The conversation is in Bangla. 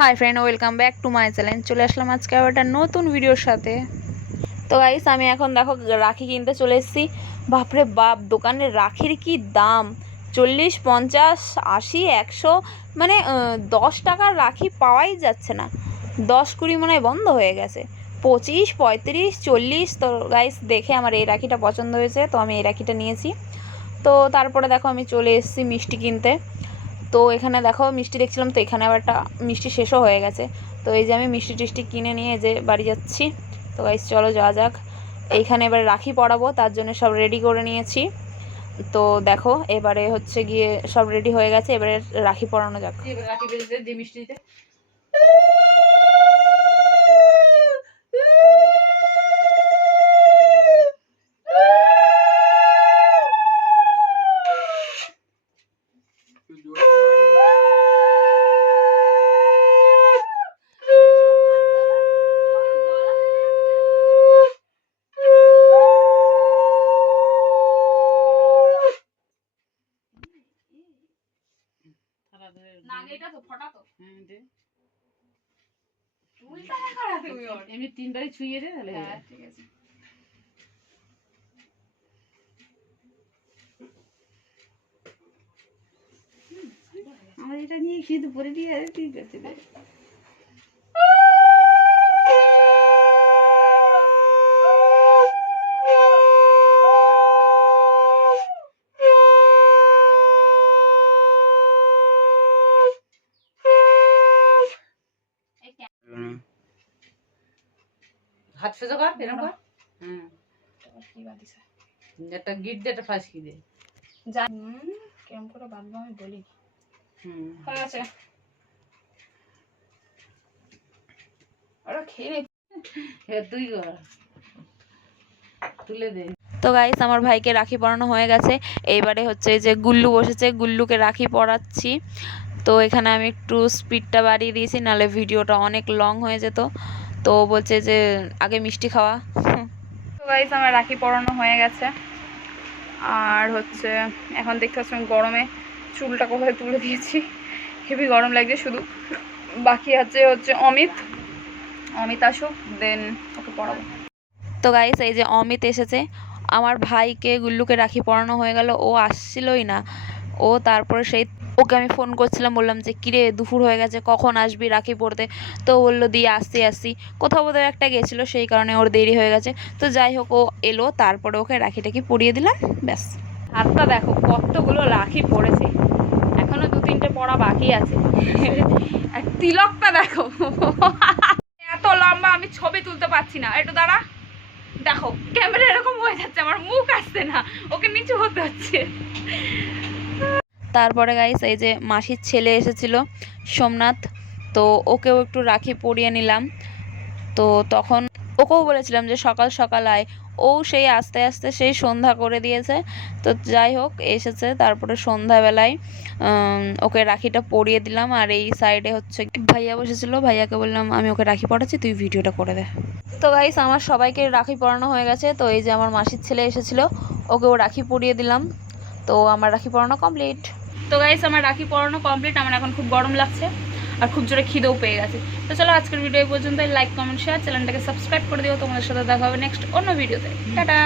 Hi friend, welcome back to my channel. চলে আসলাম আজকে আবার একটা নতুন ভিডিওর সাথে। তো গাইস, আমি এখন দেখো রাখি কিনতে চলে এসেছি। বাপরে বাপ, দোকানের রাখির কি দাম! 40, 50, 80, 100, মানে 10 টাকার রাখি পাওয়াই যাচ্ছে না। 10, 20 মনে হয় বন্ধ হয়ে গেছে। 25, 35, 40। তো গাইস, দেখে আমার এই রাখিটা পছন্দ হয়েছে, তো আমি এই রাখিটা নিয়েছি। তো তারপরে দেখো আমি চলে এসেছি মিষ্টি কিনতে। তো এখানে দেখো মিষ্টি দেখছিলাম, তো এখানে আবার একটা মিষ্টি শেষও হয়ে গেছে। তো এই যে আমি মিষ্টি টিষ্টি কিনে নিয়ে যে বাড়ি যাচ্ছি। তো গাইস চলো যাওয়া যাক। এইখানে এবার রাখি পরাবো, তার জন্য সব রেডি করে নিয়েছি। তো দেখো এবারে হচ্ছে গিয়ে সব রেডি হয়ে গেছে, এবারে রাখি পরানো যাক। রাখি বেঁধে দিয়ে মিষ্টি দিতে। এমনি 3বারই ছুঁয়ে দে তাহলে। হ্যাঁ ঠিক আছে। আমার এটা নিয়ে শুধু পরে দিয়ে ঠিক আছে। হাত ফেজো কর, এরকম কর। কি বাঁধিছে? একটা গিট দে, একটা ফাঁসকি দে। কেমন করে বাঁধবো আমি বলি। হয়ে গেছে। ওরা খেয়ে তুই কর, তুলে দে। তো গাইস, আমার ভাইকে রাখি পরানো হয়ে গেছে। এইবারে হচ্ছে যে গুল্লু বসেছে, গুল্লুকে রাখি পরাচ্ছি। তো এখানে আমি একটু স্পিডটা বাড়িয়ে দিয়েছি, নাহলে ভিডিওটা অনেক লং হয়ে যেত। তো বলছে যে আগে মিষ্টি খাওয়া। তো গাইস, আমার রাখি পরানো হয়ে গেছে। আর হচ্ছে এখন দেখতে পাচ্ছি গরমে চুলটা কোথায় তুলে দিয়েছি, হেভি গরম লাগছে। শুধু বাকি আছে হচ্ছে অমিত আসুক, দেন ওকে পরাবো। তো গাইস, এই যে অমিত এসেছে। আমার ভাইকে গুল্লুকে রাখি পরানো হয়ে গেল, ও আসছিলই না। ও তারপরে ওকে আমি ফোন করছিলাম, বললাম যে কিরে দুপুর হয়ে গেছে, কখন আসবি রাখি পরতে? তো বললো দিয়ে আসছি কোথাও বোধহয় একটা গেছিলো, সেই কারণে ওর দেরি হয়ে গেছে। তো যাই হোক, ও এলো, তারপরে ওকে রাখিটাকি পরিয়ে দিলাম, ব্যাস। হাতটা দেখো কতগুলো রাখি পড়েছে, এখনো 2-3টে পড়া বাকি আছে। আর তিলকটা দেখো, এত লম্বা, আমি ছবি তুলতে পারছি না। একটু দাঁড়া, দেখো ক্যামেরা এরকম হয়ে যাচ্ছে, আমার মুখ আসছে না, ওকে নিচু হতে হচ্ছে। তারপরে গাইস, এই যে মাসির ছেলে এসেছিল সোমনাথ, তো ওকেও একটু রাখি পরিয়ে নিলাম। তো তখন ওকেও বলেছিলাম যে সকাল সকাল আয়, ও সেই আস্তে আস্তে সেই সন্ধ্যা করে দিয়েছে। তো যাই হোক, এসেছে, তারপরে সন্ধ্যাবেলায় ওকে রাখিটা পরিয়ে দিলাম। আর এই সাইডে হচ্ছে ভাইয়া বসেছিল, ভাইয়াকে বললাম আমি ওকে রাখি পরাচ্ছি, তুই ভিডিওটা করে দে। তো গাইস, আমার সবাইকে রাখি পরানো হয়ে গেছে। তো এই যে আমার মাসির ছেলে এসেছিল, ওকেও রাখি পরিয়ে দিলাম। তো আমার রাখি পরানো কমপ্লিট। তো গাইস, আমার রাখি পরানো কমপ্লিট। আমার এখন খুব গরম লাগছে আর খুব জোরে খিদেও পেয়ে গেছে। তো চলো আজকের ভিডিও এই পর্যন্ত। লাইক, কমেন্ট, শেয়ার, চ্যানেলটাকে সাবস্ক্রাইব করে দিও। তোমাদের সাথে দেখা হবে নেক্সট অন্য ভিডিওতে। টাটা।